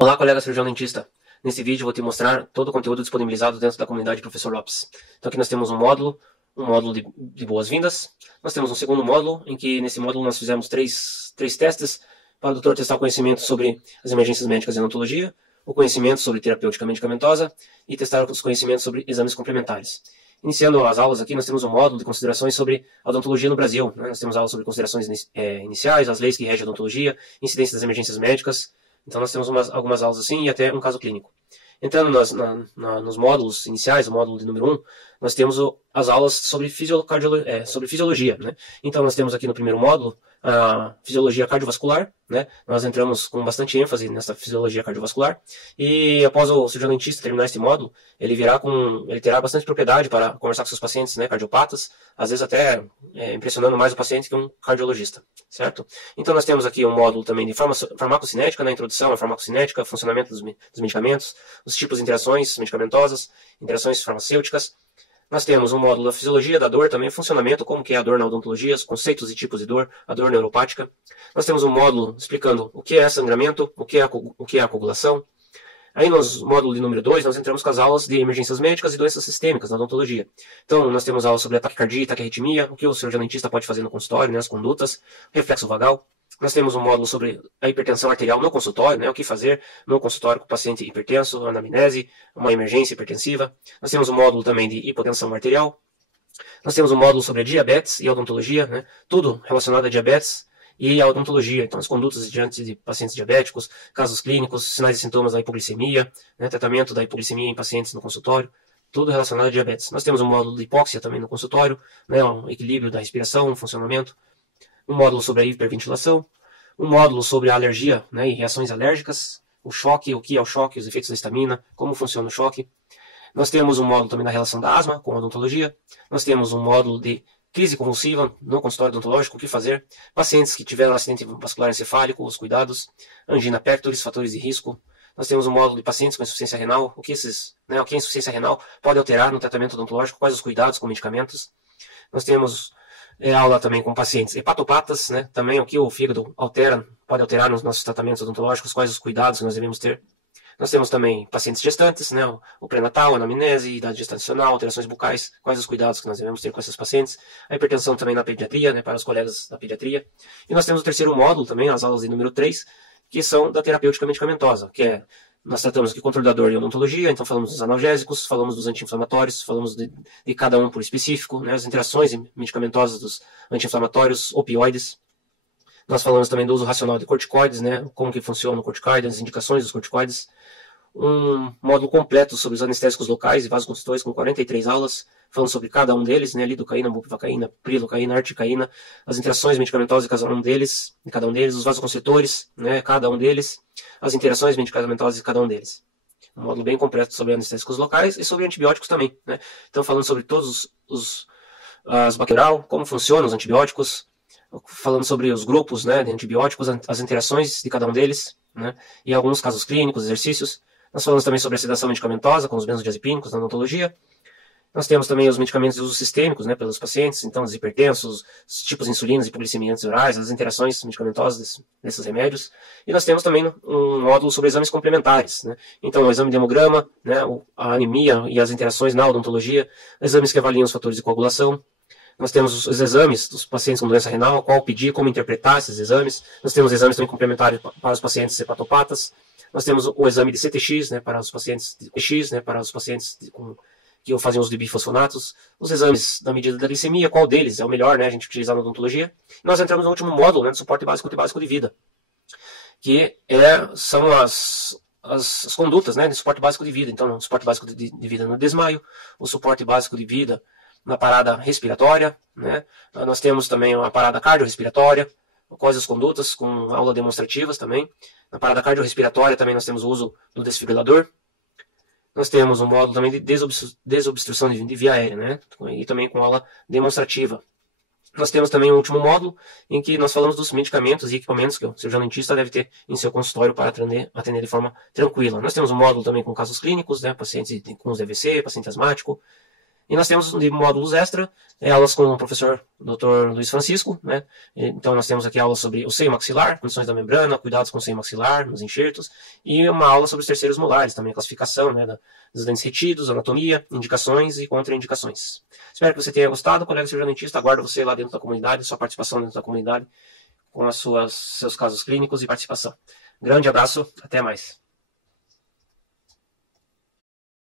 Olá, colega cirurgião dentista. Nesse vídeo vou te mostrar todo o conteúdo disponibilizado dentro da comunidade Professor Lopes. Então aqui nós temos um módulo de boas-vindas. Nós temos um segundo módulo, em que nesse módulo nós fizemos três testes para o doutor testar o conhecimento sobre as emergências médicas e odontologia, o conhecimento sobre terapêutica medicamentosa e testar os conhecimentos sobre exames complementares. Iniciando as aulas aqui, nós temos um módulo de considerações sobre a odontologia no Brasil. Nós temos aulas sobre considerações iniciais, as leis que regem a odontologia, incidência das emergências médicas. Então nós temos algumas aulas assim e até um caso clínico. Entrando nos módulos iniciais, o módulo de número 1, nós temos as aulas sobre fisiologia. Né? Então nós temos aqui no primeiro módulo a fisiologia cardiovascular. Né? Nós entramos com bastante ênfase nessa fisiologia cardiovascular. E após o cirurgião dentista terminar esse módulo, ele terá bastante propriedade para conversar com seus pacientes, né, cardiopatas, às vezes até impressionando mais o paciente que um cardiologista, certo? Então nós temos aqui um módulo também de farmacocinética, na introdução à farmacocinética, funcionamento dos medicamentos, os tipos de interações medicamentosas, interações farmacêuticas. Nós temos um módulo da fisiologia da dor, também funcionamento, como que é a dor na odontologia, os conceitos e tipos de dor, a dor neuropática. Nós temos um módulo explicando o que é sangramento, o que é a coagulação. Aí no módulo de número 2, nós entramos com as aulas de emergências médicas e doenças sistêmicas na odontologia. Então, nós temos aulas sobre ataque cardíaco, taquiarritmia, o que o cirurgião dentista pode fazer no consultório, né, as condutas, reflexo vagal. Nós temos um módulo sobre a hipertensão arterial no consultório, né, o que fazer no consultório com o paciente hipertenso, anamnese, uma emergência hipertensiva. Nós temos um módulo também de hipotensão arterial. Nós temos um módulo sobre a diabetes e odontologia, né, tudo relacionado a diabetes e a odontologia. Então, as condutas diante de pacientes diabéticos, casos clínicos, sinais e sintomas da hipoglicemia, né, tratamento da hipoglicemia em pacientes no consultório, tudo relacionado a diabetes. Nós temos um módulo de hipóxia também no consultório, né, um equilíbrio da respiração, um funcionamento. Um módulo sobre a hiperventilação, um módulo sobre a alergia, né, e reações alérgicas, o choque, o que é o choque, os efeitos da histamina, como funciona o choque. Nós temos um módulo também da relação da asma com a odontologia. Nós temos um módulo de crise convulsiva no consultório odontológico, o que fazer. Pacientes que tiveram acidente vascular encefálico, os cuidados. Angina pectoris, fatores de risco. Nós temos um módulo de pacientes com insuficiência renal, o que a insuficiência renal pode alterar no tratamento odontológico, quais os cuidados com medicamentos. Nós temos aula também com pacientes hepatopatas, né? Também o que o fígado pode alterar nos nossos tratamentos odontológicos, quais os cuidados que nós devemos ter. Nós temos também pacientes gestantes, né? O pré-natal, anamnese, idade gestacional, alterações bucais, quais os cuidados que nós devemos ter com esses pacientes. A hipertensão também na pediatria, né? Para os colegas da pediatria. E nós temos o terceiro módulo também, as aulas de número 3, que são da terapêutica medicamentosa, que é nós tratamos aqui controle da dor e odontologia, então falamos dos analgésicos, falamos dos anti-inflamatórios, falamos de cada um por específico, né, as interações medicamentosas dos anti-inflamatórios, opioides. Nós falamos também do uso racional de corticoides, né, como que funciona o corticoide, as indicações dos corticoides. Um módulo completo sobre os anestésicos locais e vasoconstritores com 43 aulas, falando sobre cada um deles, né, lidocaína, bupivacaína, prilocaína, articaína, as interações medicamentosas de cada um deles, os vasoconstritores, né, cada um deles, as interações medicamentosas de cada um deles. Um módulo bem completo sobre anestésicos locais e sobre antibióticos também, né. Então falando sobre todos as bacterial, como funcionam os antibióticos, falando sobre os grupos, né, de antibióticos, as interações de cada um deles, né, e alguns casos clínicos, exercícios. Nós falamos também sobre a sedação medicamentosa com os benzodiazepínicos na odontologia. Nós temos também os medicamentos de uso sistêmicos, né, pelos pacientes, então os hipertensos, os tipos de insulinas e hipoglicemiantes orais, as interações medicamentosas desses remédios. E nós temos também um módulo sobre exames complementares, né? Então o exame de hemograma, né, a anemia e as interações na odontologia, exames que avaliam os fatores de coagulação. Nós temos os exames dos pacientes com doença renal, qual pedir, como interpretar esses exames. Nós temos exames também complementares para os pacientes hepatopatas. Nós temos o exame de CTX, né, para os pacientes de X, né, para os pacientes que fazem uso de bifosfonatos. Os exames da medida da glicemia, qual deles é o melhor, né, a gente utilizar na odontologia. E nós entramos no último módulo, né, do suporte básico de vida, que são as condutas, né, de suporte básico de vida. Então, o suporte básico de vida no desmaio, o suporte básico de vida na parada respiratória, né. Nós temos também a parada cardiorrespiratória, quais as condutas, com aula demonstrativas também. Na parada cardiorrespiratória também nós temos o uso do desfibrilador. Nós temos um módulo também de desobstrução de via aérea, né? E também com aula demonstrativa. Nós temos também um último módulo em que nós falamos dos medicamentos e equipamentos que o cirurgião dentista deve ter em seu consultório para atender de forma tranquila. Nós temos um módulo também com casos clínicos, né? Pacientes com os DVC, paciente asmático. E nós temos de módulos extra, aulas com o professor Dr. Luiz Francisco, né? Então nós temos aqui aulas sobre o seio maxilar, condições da membrana, cuidados com o seio maxilar, nos enxertos, e uma aula sobre os terceiros molares, também classificação, né, dos dentes retidos, anatomia, indicações e contraindicações. Espero que você tenha gostado, colega cirurgião dentista, aguardo você lá dentro da comunidade, sua participação dentro da comunidade, com seus casos clínicos e participação. Grande abraço, até mais.